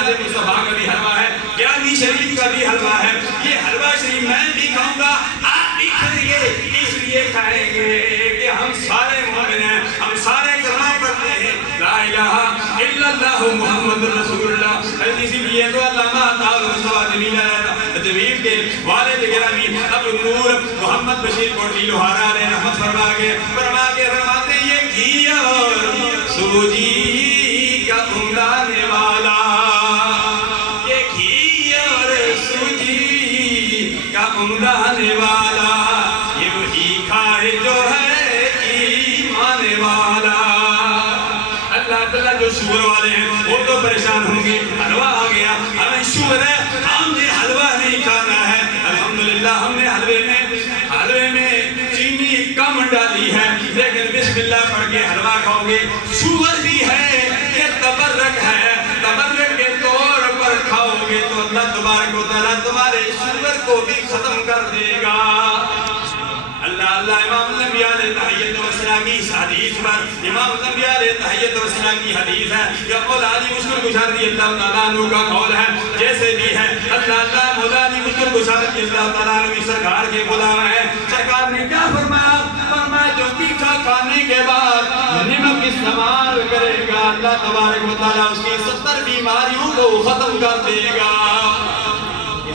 ناز مصطفیٰ کا بھی حلوہ ہے، گیانی شریف کا بھی حلوہ ہے. یہ حلوہ شریف میں بھی کھاؤں گا، آپ بھی کھائیں گے. اس لیے کھائیں گے کہ ہم سارے مومن ہیں، ہم سارے کلمہ پڑھتے ہیں لا الہ الا اللہ محمد رسول اللہ. اسی لیے تو علامہ عطاء المصطفیٰ جمیل کے والد گرامی ابو نور محمد بشیر کوٹلی لوہارا علیہ رحمت فرماتے یہ گھی اور سوجی کا اُنگلانے والا، یہ گھی اور سوجی کا اُنگلانے والا، یہ وہی کھائے جو ہے ایمان والا. اللہ تعالیٰ جو شوگر والے ہیں وہ تو پریشان ہوں گے، حلوہ آ گیا، ہمیں شوگر ہے، ہم نے حلوہ نہیں کھانا ہے. الحمدللہ ہم نے حلوے میں چینی کم ڈالی ہے، لیکن بسم اللہ پڑھ کے حلوہ کھاؤ گے. شوگر بھی ہے، یہ تبرک ہے، تبرک کے طور پر کھاؤ گے تو اللہ تبارک و تعالیٰ تمہارے شوگر کو بھی ختم کر دے گا. اللہ امام الانبیاء علیہ تحیت و سلام کی اس حدیث پر، امام الانبیاء علیہ تحیت و سلام کی حدیث ہے کہ مولا علی مشکل کشا رضی اللہ تعالیٰ عنہ کا قول ہے جیسے بھی ہے. اللہ مولا علی مشکل کشا رضی اللہ تعالیٰ عنہ کی سرکار کے بلاوا ہے. سرکار نے کیا فرمایا؟ فرمایا جو میٹھا کھانے کے بعد نمک استعمال کرے گا اللہ تبارک و تعالیٰ اس کی 70 بیماریوں کو ختم کر دے گا.